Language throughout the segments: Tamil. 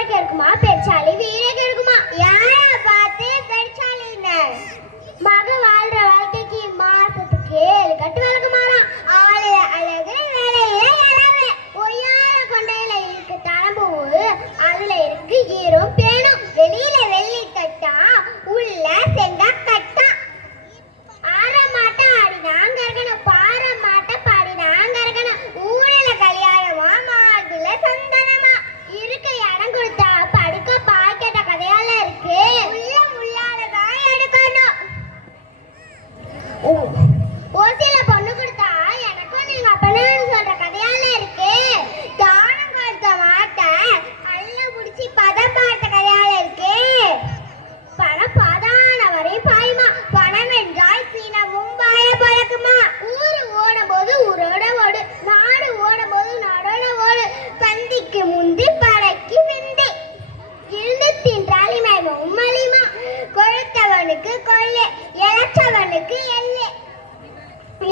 ஆறக்கு இருக்குமா பெருச்சாலி வீரக்கு இருக்குமா யார பார்த்து பெருச்சாலின்னு மக வாழ்ற வாழ்க்கைக்கு மாசத்துக்கு 7 கட்டு விளக்கு மாறான் ஆளு அழகு வேலையில இளவு பொய்யார கொண்டையில இருக்கு தரம்பூவு அதுல இருக்கு ஈரும் பேணும் வெளியில வெள்ளி தட்டா உள்ள செங்கா கட்டா ஆற மாட்ட ஆடினாங்க இருக்கணும் பாற மாட்ட பாடினாங்க இருக்கணும் ஊரில கல்யாணமா மாதுல சந்தனமா இருக்க இடம் கொடுத்தா படுக்க பாய்க்கட்ட கதையால இருக்கு உள்ள உள்ளாலதான் எடுக்கணும் ஓசியில பொண்ணு கொடுத்தா எனக்கும் நீங்க அப்பன்னு சொல்ற கதையால இருக்கு தானம் கொடுத்த மாட்ட கல்ல முடிச்சு பதம் பார்த்த கதையால இருக்கு பணம் பாதான வரை பாயுமா பணம் என்றால் சீனமும் பாய பழக்குமா ஊரு ஓடும் போது ஊரோட ஓடு நாடு ஓடும் போது நாடோட ஓடு பந்திக்கு முந்தி படைக்கு பிந்தி இருந்து தின்றால் இமயமும் மலிமா கொழுத்தவனுக்கு கொள்ளு இழைச்சவனுக்கு எள்ளு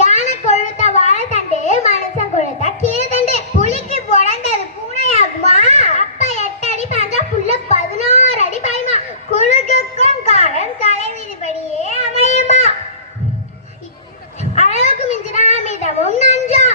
யானை கொழுத்த வாழை தண்டு மனுஷன் கொழுத்த கீழே தண்டு புலிக்கு புடந்தது பூனையாகுமா அப்ப 8 அடி பாஞ்சா புள்ள 16 அடி பாயுமா குழுக்குக்கும் காலம் தலைவிதிப்படியே அமையுமா அளவுக்கு மிஞ்சினா அமிதமும் நஞ்சா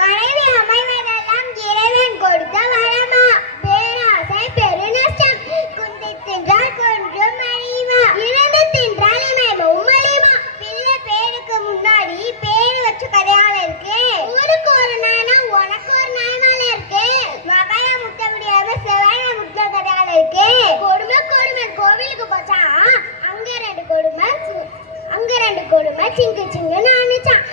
மனைவி அமைவதெல்லாம் இறைவன் கொடுத்த வரமா பேராசை பெருநஷ்டம் குந்தி தின்றால் கொஞ்சம் அழியுமா இறந்து தின்றால் இமயமும் அழியுமா பிள்ளை பேருக்கு முன்னாடி பேரு வச்ச கதையால இருக்கு ஊருக்கு ஒரு நாயனா உனக்கு ஒரு நாயனால இருக்கு மகளை முட்ட முடியாம செவன முட்ட கதையால இருக்கு கொடுமை கொடுமை கோவிலுக்கு போச்சா அங்க 2 கொடுமை சிங்கு சிங்குன்னு அனுச்சான்